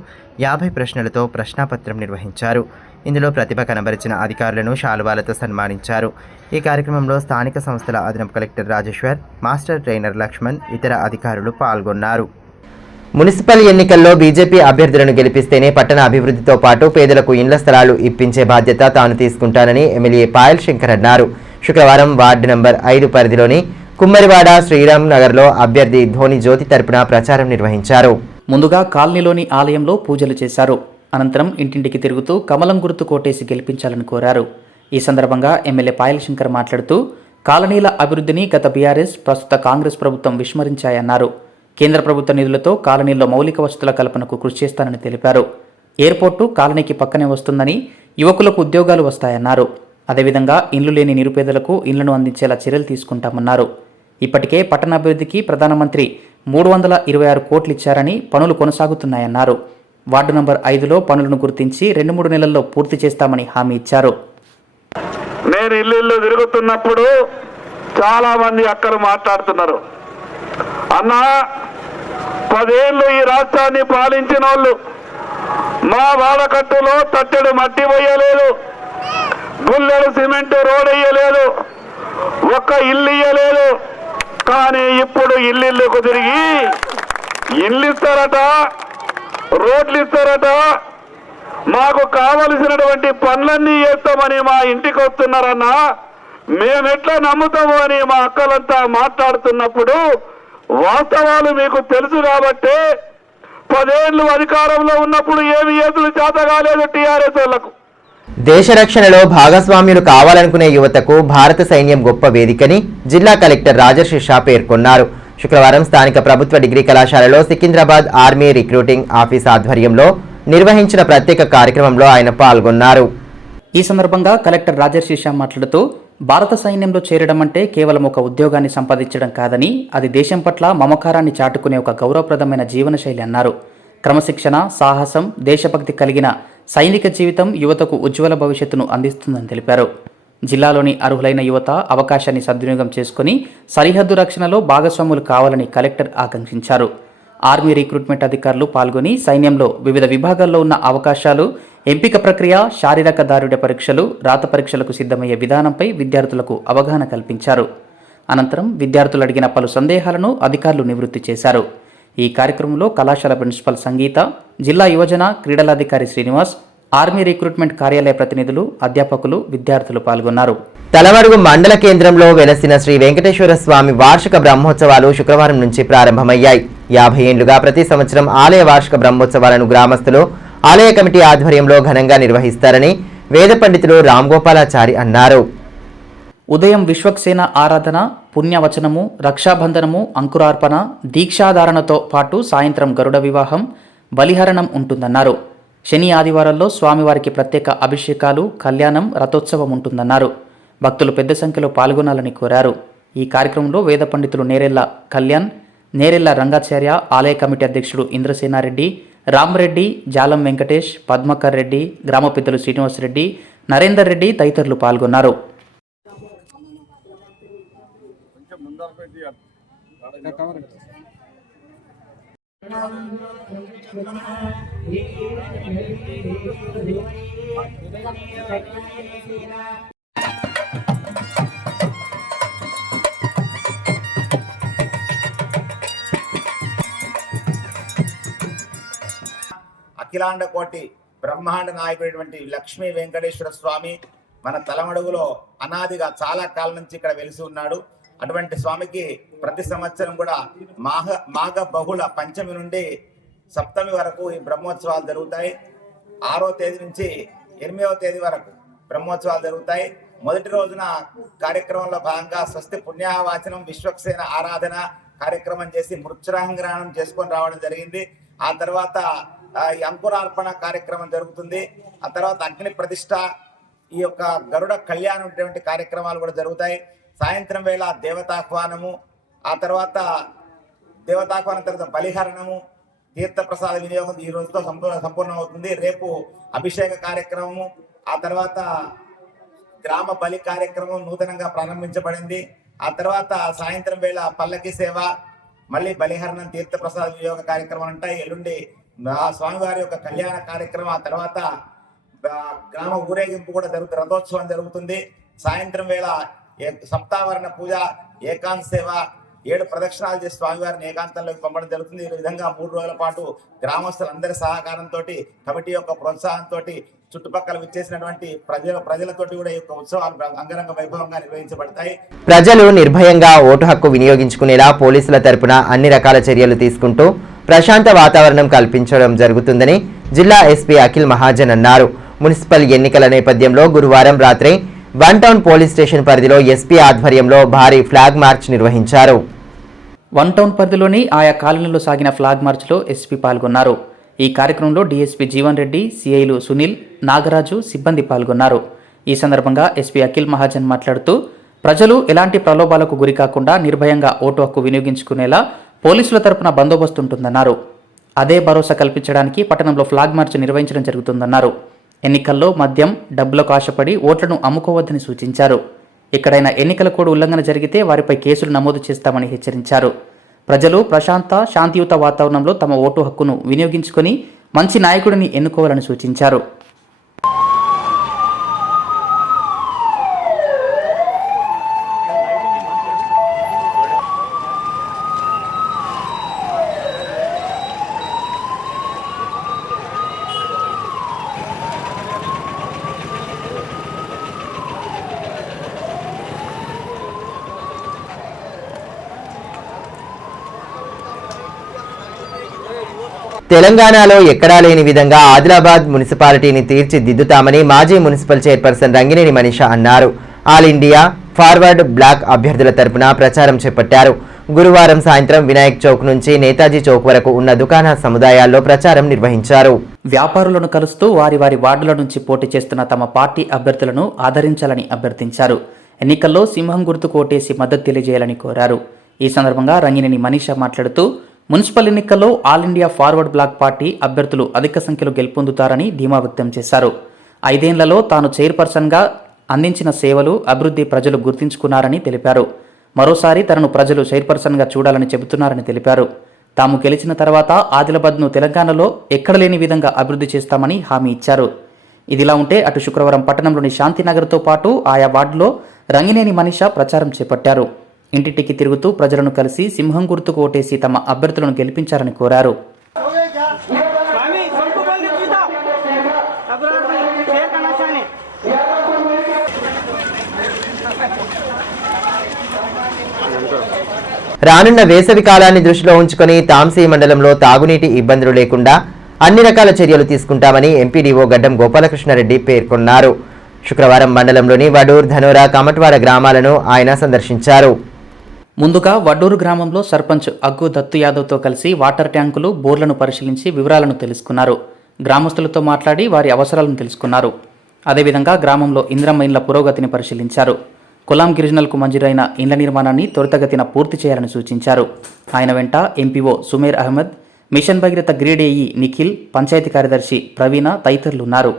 50 ప్రశ్నలతో ప్రశ్నాపత్రం నిర్వహించారు. ఇందులో ప్రతిభ కనబరిచిన అధికారులను శాలువాలతో సన్మానించారు. ఈ కార్యక్రమంలో స్థానిక సంస్థల అదనపు collector Rajeshwar, master trainer Laxman, ఇతర అధికారులు పాల్గొన్నారు. మున్సిపల్ ఎన్నికల్లో బీజేపీ అభ్యర్థులను గెలిపిస్తేనే పట్టణ అభివృద్ధితో పాటు పేదలకు ఇండ్ల స్థలాలు ఇప్పించే బాధ్యత తాను తీసుకుంటానని ఎమ్మెల్యే పాయల్ శంకర్ అన్నారు. శుక్రవారం వార్డు నంబర్ 5 పరిధిలోని కుమ్మరివాడ శ్రీరామ్ నగర్లో అభ్యర్థి ధోని జ్యోతి తరపున ప్రచారం నిర్వహించారు. ముందుగా కాలనీలోని ఆలయంలో పూజలు చేశారు. అనంతరం ఇంటింటికి తిరుగుతూ కమలం గుర్తు కోటేసి గెలిపించాలని కోరారు. ఈ సందర్భంగా ఎమ్మెల్యే పాయల్ శంకర్ మాట్లాడుతూ కాలనీల అభివృద్ధిని గత బీఆర్ఎస్, ప్రస్తుత కాంగ్రెస్ ప్రభుత్వం విస్మరించాయన్నారు. కేంద్ర ప్రభుత్వ నిధులతో కాలనీల్లో మౌలిక వసతుల కల్పనకు కృషి చేస్తానని తెలిపారు. ఎయిర్పోర్టు కాలనీకి పక్కనే వస్తుందని, యువకులకు ఉద్యోగాలు వస్తాయన్నారు. అదేవిధంగా ఇళ్లు లేని నిరుపేదలకు ఇళ్లను అందించేలా చర్యలు తీసుకుంటామన్నారు. ఇప్పటికే పట్టణాభివృద్ధికి ప్రధానమంత్రి 326 కోట్లు ఇచ్చారని, పనులు కొనసాగుతున్నాయన్నారు. వార్డు నంబర్ 5లో పనులను గుర్తించి 2-3 నెలల్లో పూర్తి చేస్తామని హామీ ఇచ్చారు. నేను ఇల్లు తిరుగుతున్నప్పుడు చాలా మంది అక్కలు మాట్లాడుతున్నారు, అన్నా 10 ఏళ్ళు ఈ రాష్ట్రాన్ని పాలించిన వాళ్ళు మా వాడకట్టులో తట్టెడు మట్టి పోయలేదు, గుల్లెడు సిమెంట్ రోడ్ వేయలేదు, ఒక్క ఇల్లు ఇయ్యలేదు. కానీ ఇప్పుడు ఇల్లుకు తిరిగి ఇల్లు ఇస్తారట, రోడ్లు ఇస్తారట, మాకు కావలసినటువంటి పనులన్నీ చేస్తామని మా ఇంటికి వస్తున్నారన్నా. మేమెట్లా నమ్ముతాము అని మా అక్కలంతా మాట్లాడుతున్నప్పుడు వాస్తవాలు మీకు తెలుసు కాబట్టి 10 ఏళ్ళు అధికారంలో ఉన్నప్పుడు ఏమి ఏదులు చేత కాలేదు టీఆర్ఎస్ వాళ్లకు. దేశ రక్షణలో భాగస్వామ్యులు కావాలనుకునే యువతకు భారత సైన్యం గొప్ప వేదికని జిల్లా కలెక్టర్ రాజశేష పేర్కొన్నారు. శుక్రవారం స్థానిక ప్రభుత్వ డిగ్రీ కళాశాలలో సికింద్రాబాద్ ఆర్మీ రిక్రూటింగ్ ఆఫీస్ ఆధ్వర్యంలో నిర్వహించిన ప్రత్యేక కార్యక్రమంలో ఆయన పాల్గొన్నారు. ఈ సందర్భంగా కలెక్టర్ రాజశేష మాట్లాడుతూ భారత సైన్యంలో చేరడం అంటే కేవలం ఒక ఉద్యోగాన్ని సంపాదించడం కాదని, అది దేశం పట్ల మమకారాన్ని చాటుకునే ఒక గౌరవప్రదమైన జీవనశైలి అన్నారు. క్రమశిక్షణ, సాహసం, దేశభక్తి కలిగిన సైనిక జీవితం యువతకు ఉజ్వల భవిష్యత్తును అందిస్తుందని తెలిపారు. జిల్లాలోని అర్హులైన యువత అవకాశాన్ని సద్వినియోగం చేసుకుని సరిహద్దు రక్షణలో భాగస్వాములు కావాలని కలెక్టర్ ఆకాంక్షించారు. ఆర్మీ రిక్రూట్మెంట్ అధికారులు పాల్గొని సైన్యంలో వివిధ విభాగాల్లో ఉన్న అవకాశాలు, ఎంపిక ప్రక్రియ, శారీరక దారుఢ్య పరీక్షలు, రాత పరీక్షలకు సిద్ధమయ్యే విధానంపై విద్యార్థులకు అవగాహన కల్పించారు. అనంతరం విద్యార్థులు అడిగిన పలు సందేహాలను అధికారులు నివృత్తి చేశారు. ఈ కార్యక్రమంలో కళాశాల ప్రిన్సిపల్ సంగీత, జిల్లా యువజన క్రీడలాధికారి శ్రీనివాస్, ఆర్మీ రిక్రూట్మెంట్ కార్యాలయ ప్రతినిధులు, అధ్యాపకులు, విద్యార్థులు పాల్గొన్నారు. తలమడుగు మండల కేంద్రంలో వెలసిన శ్రీ వెంకటేశ్వర స్వామి వార్షిక బ్రహ్మోత్సవాలు శుక్రవారం నుంచి ప్రారంభమయ్యాయి. 50 ఏళ్లుగా ప్రతి సంవత్సరం ఆలయ వార్షిక బ్రహ్మోత్సవాలను గ్రామస్తులు ఆలయ కమిటీ ఆధ్వర్యంలో ఘనంగా నిర్వహిస్తారని వేద పండితులు రామ్గోపాలాచారి అన్నారు. ఉదయం విశ్వక్సేన ఆరాధన, పుణ్యవచనము, రక్షాబంధనము, అంకురార్పణ, దీక్షాధారణతో పాటు సాయంత్రం గరుడ వివాహం, బలిహరణం ఉంటుందన్నారు. శని, ఆదివారాల్లో స్వామివారికి ప్రత్యేక అభిషేకాలు, కళ్యాణం, రథోత్సవం ఉంటుందన్నారు. భక్తులు పెద్ద సంఖ్యలో పాల్గొనాలని కోరారు. ఈ కార్యక్రమంలో వేద పండితులు నేరెళ్ల కళ్యాణ్, నేరెళ్ల రంగాచార్య, ఆలయ కమిటీ అధ్యక్షుడు ఇంద్రసేనారెడ్డి, రామరెడ్డి, జాలం వెంకటేష్, పద్మకర్ రెడ్డి, గ్రామ పెద్దలు శ్రీనివాసరెడ్డి, నరేందర్ రెడ్డి తదితరులు పాల్గొన్నారు. అఖిలాండ కోటి బ్రహ్మాండ నాయకుడైనటువంటి లక్ష్మీ వెంకటేశ్వర స్వామి మన తలమడుగులో అనాదిగా చాలా కాలం నుంచి ఇక్కడ వెలిసి ఉన్నాడు. అటువంటి స్వామికి ప్రతి సంవత్సరం కూడా మాఘ బహుళ పంచమి నుండి సప్తమి వరకు ఈ బ్రహ్మోత్సవాలు జరుగుతాయి. 6వ తేదీ నుంచి 8వ తేదీ వరకు బ్రహ్మోత్సవాలు జరుగుతాయి. మొదటి రోజున కార్యక్రమంలో భాగంగా స్వస్తి పుణ్యవాచనం, విశ్వక్సేన ఆరాధన కార్యక్రమం చేసి మృత్యురాంగ్రహణం చేసుకొని రావడం జరిగింది. ఆ తర్వాత అంకురార్పణ కార్యక్రమం జరుగుతుంది. ఆ తర్వాత అగ్ని ప్రతిష్ట, ఈ యొక్క గరుడ కళ్యాణం కార్యక్రమాలు కూడా జరుగుతాయి. సాయంత్రం వేళ దేవతాహ్వానము, ఆ తర్వాత దేవతాహ్వానం తర్వాత బలిహరణము, తీర్థప్రసాద వినియోగం ఈ రోజుతో సంపూర్ణం అవుతుంది. రేపు అభిషేక కార్యక్రమము, ఆ తర్వాత గ్రామ బలి కార్యక్రమం నూతనంగా ప్రారంభించబడింది. ఆ తర్వాత సాయంత్రం వేళ పల్లకి సేవ, మళ్ళీ బలిహరణం, తీర్థప్రసాద వినియోగ కార్యక్రమాలు ఉంటాయి. ఎల్లుండి ఆ స్వామివారి యొక్క కళ్యాణ కార్యక్రమం, ఆ తర్వాత గ్రామ ఊరేగింపు కూడా జరుగుతుంది, రథోత్సవం జరుగుతుంది. సాయంత్రం వేళ సప్తావరణ పూజ, ఏకాంత సేవ, 7 ప్రదక్షిణాలు చేసి స్వామివారిని ఏకాంతంలోకి పంపడం జరుగుతుంది. ఈ విధంగా 3 రోజుల పాటు గ్రామస్తులందరి సహకారంతో, కమిటీ యొక్క ప్రోత్సాహంతో, చుట్టుపక్కల విచ్చేసినటువంటి ప్రజలతోటి కూడా ఈ యొక్క ఉత్సవాలు అంగరంగ వైభవంగా నిర్వహించబడతాయి. ప్రజలు నిర్భయంగా ఓటు హక్కు వినియోగించుకునేలా పోలీసుల తరపున అన్ని రకాల చర్యలు తీసుకుంటూ ప్రశాంత వాతావరణం కల్పించడం జరుగుతుందని జిల్లా ఎస్పీ అఖిల్ మహాజన్ అన్నారు. మున్సిపల్ ఎన్నికల నేపథ్యంలో గురువారం రాత్రి 1 టౌన్ పోలీస్ స్టేషన్ పరిధిలో ఎస్పీ ఆధ్వర్యంలో భారీ ఫ్లాగ్ మార్చ్ నిర్వహించారు. 1 టౌన్ పరిధిలోని ఆయా కాలనీలో సాగిన ఫ్లాగ్ మార్చ్లో ఎస్పీ పాల్గొన్నారు. ఈ కార్యక్రమంలో డీఎస్పీ జీవన్ రెడ్డి, సిఐలు సునీల్, నాగరాజు, సిబ్బంది పాల్గొన్నారు. ఈ సందర్భంగా ఎస్పీ అఖిల్ మహాజన్ మాట్లాడుతూ ప్రజలు ఎలాంటి ప్రలోభాలకు గురి కాకుండా నిర్భయంగా ఓటు హక్కు వినియోగించుకునేలా పోలీసుల తరపున బందోబస్తు ఉంటుందన్నారు. అదే భరోసా కల్పించడానికి పట్టణంలో ఫ్లాగ్ మార్చ్ నిర్వహించడం జరుగుతుందన్నారు. ఎన్నికల్లో మద్యం, డబ్బులకు ఆశపడి ఓట్లను అమ్ముకోవద్దని సూచించారు. ఎక్కడైనా ఎన్నికల కోడ్ ఉల్లంఘన జరిగితే వారిపై కేసులు నమోదు చేస్తామని హెచ్చరించారు. ప్రజలు ప్రశాంత, శాంతియుత వాతావరణంలో తమ ఓటు హక్కును వినియోగించుకొని మంచి నాయకుడిని ఎన్నుకోవాలని సూచించారు. తెలంగాణలో ఎక్కడా లేని విధంగా ఆదిలాబాద్ మున్సిపాలిటీని తీర్చిదిద్దుతామని మాజీ మున్సిపల్ చైర్పర్సన్ రంగినేని మనీషా అన్నారు. ఆల్ ఇండియా ఫార్వర్డ్ బ్లాక్ అభ్యర్థుల తరపున ప్రచారం చేపట్టారు. గురువారం సాయంత్రం వినాయక్ చౌక్ నుంచి నేతాజీ చౌక్ వరకు ఉన్న దుకాణ సముదాయాల్లో ప్రచారం నిర్వహించారు. వ్యాపారులను కలుస్తూ వారి వార్డుల నుంచి పోటీ చేస్తున్న తమ పార్టీ అభ్యర్థులను ఆదరించాలని అభ్యర్థించారు. ఎన్నికల్లో సింహం గుర్తుకు ఓటేసి మద్దతు తెలియజేయాలని కోరారు. ఈ సందర్భంగా రంగినేని మనీషా మాట్లాడుతూ మున్సిపల్ ఎన్నికల్లో all India Forward Bloc party అభ్యర్థులు అధిక సంఖ్యలో గెలుపొందుతారని ధీమా వ్యక్తం చేశారు. 5 ఏళ్లలో తాను చైర్పర్సన్గా అందించిన సేవలు, అభివృద్ధి ప్రజలు గుర్తించుకున్నారని తెలిపారు. మరోసారి తనను ప్రజలు చైర్పర్సన్గా చూడాలని చెబుతున్నారని తెలిపారు. తాము గెలిచిన తర్వాత ఆదిలాబాద్ను తెలంగాణలో ఎక్కడ లేని విధంగా అభివృద్ధి చేస్తామని హామీ ఇచ్చారు. ఇదిలా ఉంటే అటు శుక్రవారం పట్టణంలోని శాంతినగర్తో పాటు ఆయా వార్డులో రంగినేని మనీషా ప్రచారం చేపట్టారు. ఇంటింటికి తిరుగుతూ ప్రజలను కలిసి సింహం గుర్తుకు ఓటేసి తమ అభ్యర్థులను గెలిపించాలని కోరారు. రానున్న వేసవి కాలాన్ని దృష్టిలో ఉంచుకొని తాంసీ మండలంలో తాగునీటి ఇబ్బందులు లేకుండా అన్ని రకాల చర్యలు తీసుకుంటామని ఎంపీడీఓ గడ్డం గోపాలకృష్ణారెడ్డి పేర్కొన్నారు. శుక్రవారం మండలంలోని వడూర్, ధనోరా, కమట్వాడ గ్రామాలను ఆయన సందర్శించారు. ముందుగా వడ్డూరు గ్రామంలో సర్పంచ్ అగ్గు దత్తు యాదవ్తో కలిసి వాటర్ ట్యాంకులు, బోర్లను పరిశీలించి వివరాలను తెలుసుకున్నారు. గ్రామస్తులతో మాట్లాడి వారి అవసరాలను తెలుసుకున్నారు. అదేవిధంగా గ్రామంలో ఇంద్రమ్మ ఇండ్ల పురోగతిని పరిశీలించారు. కులాం గిరిజనులకు మంజూరైన ఇండ్ల నిర్మాణాన్ని త్వరితగతిన పూర్తి చేయాలని సూచించారు. ఆయన వెంట MPO Sumer Ahmed, mission Bhagiratha grade AE Nikhil, panchayat కార్యదర్శి ప్రవీణ తదితరులు ఉన్నారు.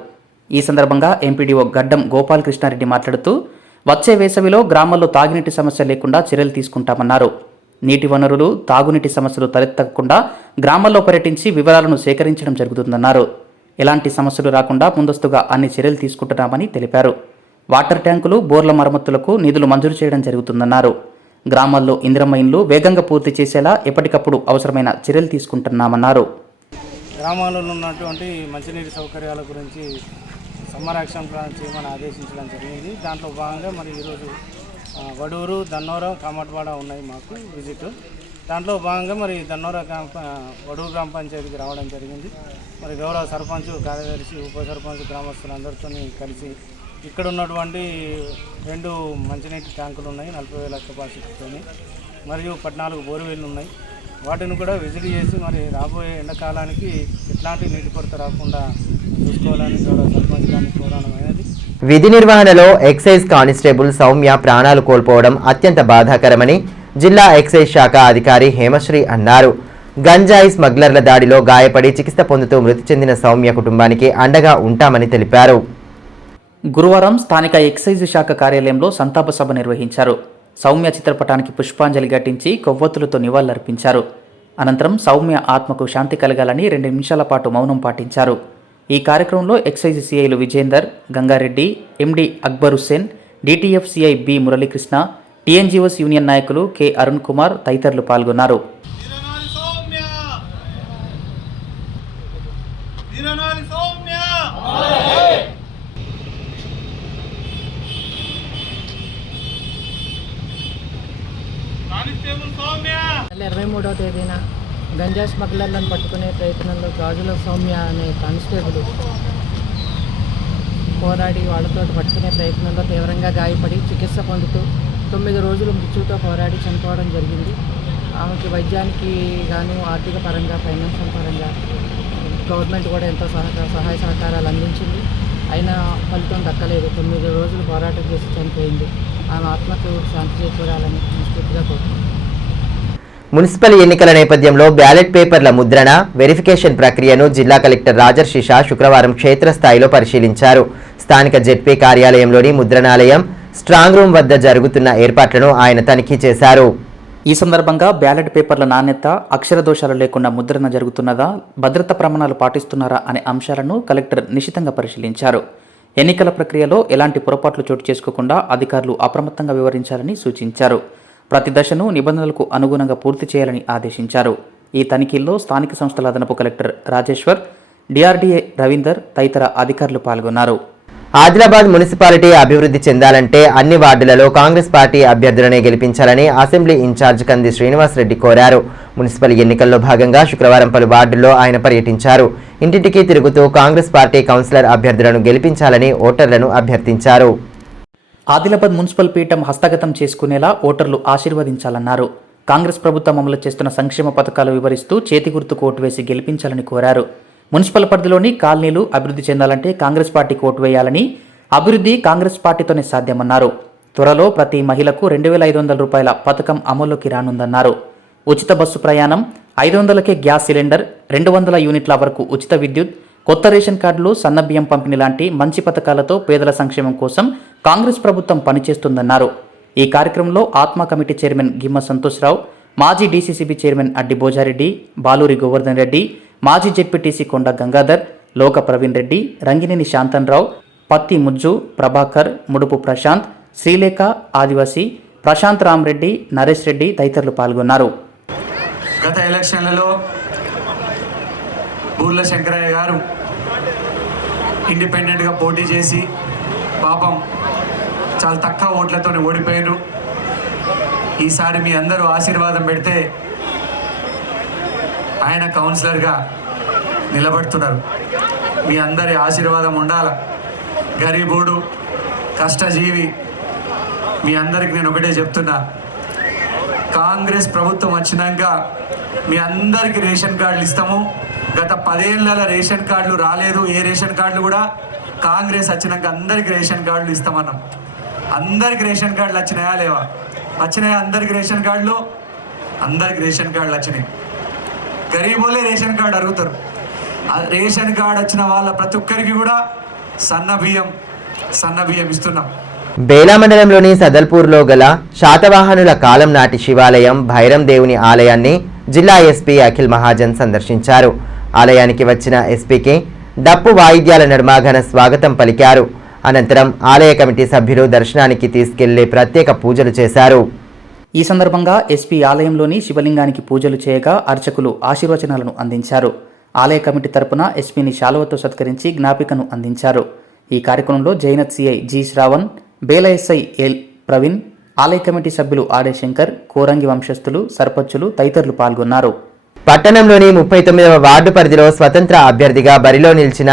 ఈ సందర్భంగా ఎంపీడీఓ గడ్డం గోపాలకృష్ణారెడ్డి మాట్లాడుతూ వచ్చే వేసవిలో గ్రామాల్లో తాగునీటి సమస్య లేకుండా చర్యలు తీసుకుంటామన్నారు. నీటి వనరులు, తాగునీటి సమస్యలు తలెత్తకుండా గ్రామాల్లో పర్యటించి వివరాలను సేకరించడం జరుగుతుందన్నారు. ఎలాంటి సమస్యలు రాకుండా ముందస్తుగా అన్ని చర్యలు తీసుకుంటున్నామని తెలిపారు. వాటర్ ట్యాంకులు, బోర్ల మరమ్మతులకు నిధులు మంజూరు చేయడం జరుగుతుందన్నారు. గ్రామాల్లో ఇందిరమ్మ ఇండ్లు వేగంగా పూర్తి చేసేలా ఎప్పటికప్పుడు అవసరమైన చర్యలు తీసుకుంటున్నామన్నారు. గ్రామాలలో ఉన్నటువంటి మంచినీటి సౌకర్యాల గురించి సమ్మర్ యాక్షన్ ప్లాన్ చేయమని ఆదేశించడం జరిగింది. దాంట్లో భాగంగా మరి ఈరోజు వడూరు, దన్నోర, కామట్వాడ ఉన్నాయి మాకు విజిట్. దాంట్లో భాగంగా మరి దన్నోర వడూరు గ్రామ పంచాయతీకి రావడం జరిగింది. మరి గౌరవ సర్పంచ్, కార్యదర్శి, ఉప సర్పంచ్, గ్రామస్తులందరితో కలిసి ఇక్కడ ఉన్నటువంటి 2 మంచినీటి ట్యాంకులు ఉన్నాయి 40,000 కెపాసిటీతో, మరియు 14 బోర్వెల్లు ఉన్నాయి. వాటిని కూడా విజిట్ చేసి మరి రాబోయే ఎండాకాలానికి ఎట్లాంటి నీటి కొరత రాకుండా చూసుకోవాలని గౌరవ సర్పంచ్ గారిని కోరడమైనది. విధి నిర్వహణలో ఎక్సైజ్ కానిస్టేబుల్ సౌమ్య ప్రాణాలు కోల్పోవడం అత్యంత బాధాకరమని జిల్లా ఎక్సైజ్ శాఖ అధికారి హేమశ్రీ అన్నారు. గంజాయి స్మగ్లర్ల దాడిలో గాయపడి చికిత్స పొందుతూ మృతి చెందిన సౌమ్య కుటుంబానికి అండగా ఉంటామని తెలిపారు. గురువారం స్థానిక ఎక్సైజ్ శాఖ కార్యాలయంలో సంతాప సభ నిర్వహించారు. సౌమ్య చిత్రపటానికి పుష్పాంజలి ఘటించి కొవ్వొత్తులతో నివాళులర్పించారు. అనంతరం సౌమ్య ఆత్మకు శాంతి కలగాలని 2 నిమిషాల పాటు మౌనం పాటించారు. ఈ కార్యక్రమంలో ఎక్సైజ్ సిఐలు Vijender, Gangareddy, MD Akbar Hussain, DTF CI B Muralikrishna, TNGOs union నాయకులు కె అరుణ్ కుమార్ తదితరులు పాల్గొన్నారు. నెల 23వ తేదీన గంజా స్మగ్లర్లను పట్టుకునే ప్రయత్నంలో గాజుల సౌమ్య అనే కానిస్టేబుల్ పోరాడి వాళ్ళతో పట్టుకునే ప్రయత్నంలో తీవ్రంగా గాయపడి చికిత్స పొందుతూ 9 రోజులు మృత్యుతో పోరాడి చనిపోవడం జరిగింది. ఆమెకి వైద్యానికి గాను ఆర్థిక పరంగా, ఫైనాన్షియల్ పరంగా గవర్నమెంట్ కూడా ఎంతో సహాయ సహకారాలు అందించింది. అయినా ఫలితం దక్కలేదు. 9 రోజులు పోరాటం చేసి చనిపోయింది. ఆమె ఆత్మకు శాంతి చేకూరాలని మనస్ఫూర్తిగా కోరుకుంటున్నాను. మున్సిపల్ ఎన్నికల నేపథ్యంలో బ్యాలెట్ పేపర్ల ముద్రణ, వెరిఫికేషన్ ప్రక్రియను జిల్లా కలెక్టర్ రాజర్షి షా శుక్రవారం క్షేత్రస్థాయిలో పరిశీలించారు. స్థానిక జెడ్పీ కార్యాలయంలోని ముద్రణాలయం, స్ట్రాంగ్ రూమ్ వద్ద జరుగుతున్న ఏర్పాట్లను ఆయన తనిఖీ చేశారు. ఈ సందర్భంగా బ్యాలెట్ పేపర్ల నాణ్యత, అక్షర దోషాలు లేకుండా ముద్రణ జరుగుతున్నదా, భద్రతా ప్రమాణాలు పాటిస్తున్నారా అనే అంశాలను కలెక్టర్ నిశితంగా పరిశీలించారు. ఎన్నికల ప్రక్రియలో ఎలాంటి పొరపాట్లు చోటు చేసుకోకుండా అధికారులు అప్రమత్తంగా వివరించాలని సూచించారు. ప్రతి దశను నిబంధనలకు అనుగుణంగా పూర్తి చేయాలని ఆదేశించారు. ఈ తనిఖీల్లో స్థానిక సంస్థల అదనపు కలెక్టర్ రాజేశ్వర్, డిఆర్డీఏ రవీందర్ తదితర అధికారులు పాల్గొన్నారు. ఆదిలాబాద్ మున్సిపాలిటీ అభివృద్ధి చెందాలంటే అన్ని వార్డులలో కాంగ్రెస్ పార్టీ అభ్యర్థులనే గెలిపించాలని అసెంబ్లీ ఇన్ఛార్జ్ కంది శ్రీనివాసరెడ్డి కోరారు. మున్సిపల్ ఎన్నికల్లో భాగంగా శుక్రవారం పలు వార్డుల్లో ఆయన పర్యటించారు. ఇంటింటికి తిరుగుతూ కాంగ్రెస్ పార్టీ కౌన్సిలర్ అభ్యర్థులను గెలిపించాలని ఓటర్లను అభ్యర్థించారు. ఆదిలాబాద్ మున్సిపల్ పీఠం హస్తగతం చేసుకునేలా ఓటర్లు ఆశీర్వదించాలన్నారు. కాంగ్రెస్ ప్రభుత్వం అమలు చేస్తున్న సంక్షేమ పథకాలు వివరిస్తూ చేతి గుర్తుకు ఓటు వేసి గెలిపించాలని కోరారు. మున్సిపల్ పరిధిలోని కాలనీలు అభివృద్ధి చెందాలంటే కాంగ్రెస్ పార్టీకి ఓటు వేయాలని, అభివృద్ధి కాంగ్రెస్ పార్టీతోనే సాధ్యమన్నారు. త్వరలో ప్రతి మహిళకు 2,500 రూపాయల పథకం అమల్లోకి రానుందన్నారు. ఉచిత బస్సు ప్రయాణం, 500కే గ్యాస్ సిలిండర్, 200 యూనిట్ల వరకు ఉచిత విద్యుత్, కొత్త రేషన్ కార్డులు, సన్నబియ్యం పంపిణీ లాంటి మంచి పథకాలతో పేదల సంక్షేమం కోసం కాంగ్రెస్ ప్రభుత్వం పనిచేస్తుందన్నారు. ఈ కార్యక్రమంలో ఆత్మ కమిటీ చైర్మన్ గిమ్మ సంతోష్రావు, మాజీ డీసీసీబీ చైర్మన్ అడ్డి భోజారెడ్డి, బాలూరి గోవర్ధన్ రెడ్డి, మాజీ జెడ్పీటీసీ కొండ గంగాధర్, లోక ప్రవీణ్ రెడ్డి, రంగినేని శాంతన్రావు, పత్తి ముజ్జు, ప్రభాకర్, ముడుపు ప్రశాంత్, శ్రీలేఖ, ఆదివాసీ, ప్రశాంత్ రామరెడ్డి, నరేష్ రెడ్డి తదితరులు పాల్గొన్నారు. గత ఎలక్షన్లలో బూర్ల శంకరయ్య గారు ఇండిపెండెంట్గా పోటీ చేసి పాపం చాలా తక్కువ ఓట్లతో ఓడిపోయారు. ఈసారి మీ అందరూ ఆశీర్వాదం పెడితే ఆయన కౌన్సిలర్గా నిలబడుతున్నారు. మీ అందరి ఆశీర్వాదం ఉండాల. గరీబుడు, కష్టజీవి, మీ అందరికి నేను ఒకటే చెప్తున్నా, కాంగ్రెస్ ప్రభుత్వం వచ్చినాక మీ అందరికీ రేషన్ కార్డులు ఇస్తాము. గత 10 ఏళ్ళ రేషన్ కార్డులు రాలేదు, ఏ రేషన్ కార్డులు కూడా. కాంగ్రెస్ వచ్చినాక అందరికి రేషన్ కార్డులు ఇస్తామన్నాం. అందరికి రేషన్ కార్డులు వచ్చినాయా లేవా? వచ్చినాయా అందరికి రేషన్ కార్డులు? అందరికి రేషన్ కార్డులు వచ్చినాయి. గరీబులే రేషన్ కార్డు అడుగుతారు. రేషన్ కార్డు వచ్చిన వాళ్ళ ప్రతి ఒక్కరికి కూడా సన్న బియ్యం ఇస్తున్నాం. బేలా మండలంలోని సదల్పూర్లో గల శాతవాహనుల కాలం నాటి శివాలయం భైరం దేవుని ఆలయాన్ని జిల్లా ఎస్పీ అఖిల్ మహాజన్ సందర్శించారు. ఆలయానికి వచ్చిన ఎస్పీకి డప్పు వాయిద్యాల నడుమ ఘన స్వాగతం పలికారు. అనంతరం ఆలయ కమిటీ సభ్యులు దర్శనానికి తీసుకెళ్లి ప్రత్యేక పూజలు చేశారు. ఈ సందర్భంగా ఎస్పీ ఆలయంలోని శివలింగానికి పూజలు చేయగా అర్చకులు ఆశీర్వచనాలను అందించారు. ఆలయ కమిటీ తరపున ఎస్పీని శాలువతో సత్కరించి జ్ఞాపికను అందించారు. ఈ కార్యక్రమంలో జైనత్ సిఐ జి శ్రావణ్, బేల ఎస్ఐ ఎల్ ప్రవీణ్, ఆలయ కమిటీ సభ్యులు ఆర్ఏ శంకర్, కోరంగి వంశస్థులు, సర్పంచులు తదితరులు పాల్గొన్నారు. పట్టణంలోని 39వ వార్డు పరిధిలో స్వతంత్ర అభ్యర్థిగా బరిలో నిలిచిన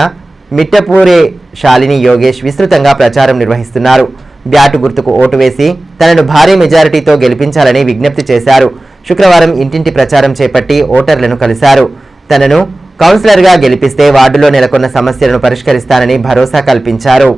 మిట్టపూరే శాలిని యోగేష్ విస్తృతంగా ప్రచారం నిర్వహిస్తున్నారు. బ్యాటు గుర్తుకు ఓటు వేసి తనను భారీ మెజారిటీతో గెలిపించాలని విజ్ఞప్తి చేశారు. శుక్రవారం ఇంటింటి ప్రచారం చేపట్టి ఓటర్లను కలిశారు. తనను కౌన్సిలర్గా గెలిపిస్తే వార్డులో నెలకొన్న సమస్యలను పరిష్కరిస్తానని భరోసా కల్పించారు.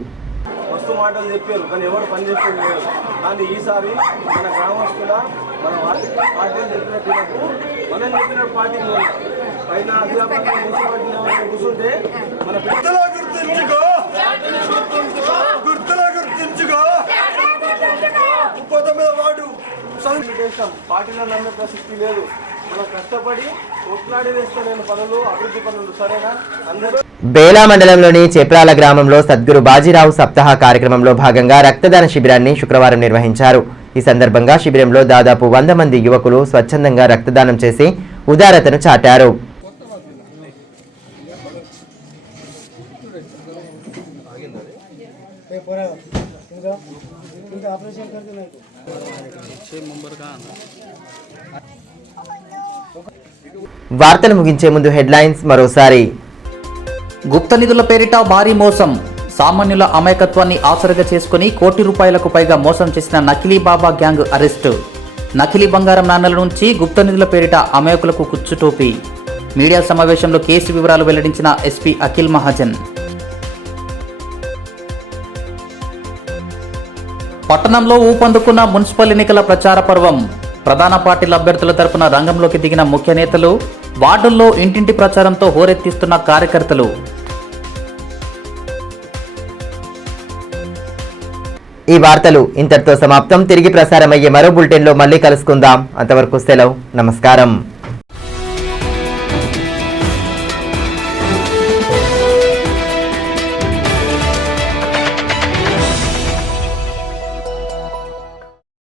పార్టీలో నమ్మే ప్రసక్తి లేదు. మనం కష్టపడి కొట్లాడి వేస్తే నేను పనులు, అభివృద్ధి పనులు. సరేనా? అందరూ బేలా మండలంలోని చెప్రాల గ్రామంలో సద్గురు బాజీరావు సప్తాహ కార్యక్రమంలో భాగంగా రక్తదాన శిబిరాన్ని శుక్రవారం నిర్వహించారు. ఈ సందర్భంగా శిబిరంలో దాదాపు 100 మంది యువకులు స్వచ్ఛందంగా రక్తదానం చేసి ఉదారతను చాటారు. వార్తలు ముగించే ముందు హెడ్లైన్స్ మరోసారి. గుప్త నిధుల పేరిట భారీ మోసం, సామాన్యుల అమాయకత్వాన్ని ఆసరగా చేసుకుని ₹1 కోట్లకు పైగా మోసం చేసిన నకిలీ బాబా గ్యాంగ్ అరెస్టు. నకిలీ బంగారం నాణేల నుంచి గుప్త నిధుల పేరిట అమాయకులకు కుచ్చుటోపి. మీడియా సమావేశంలో కేసు వివరాలు వెల్లడించిన ఎస్పీ అఖిల్ మహాజన్. పట్టణంలో ఊపందుకున్న మున్సిపల్ ఎన్నికల ప్రచార పర్వం. ప్రధాన పార్టీల అభ్యర్థుల తరపున రంగంలోకి దిగిన ముఖ్య నేతలు, వార్డుల్లో ఇంటింటి ప్రచారంతో హోరెత్తిస్తున్న కార్యకర్తలు. ఈ వార్తలు ఇంతటితో సమాప్తం. తిరిగి ప్రసారమయ్యే మరో బులెటిన్లో మళ్ళీ కలుసుకుందాం. అంతవరకు సెలవు. నమస్కారం.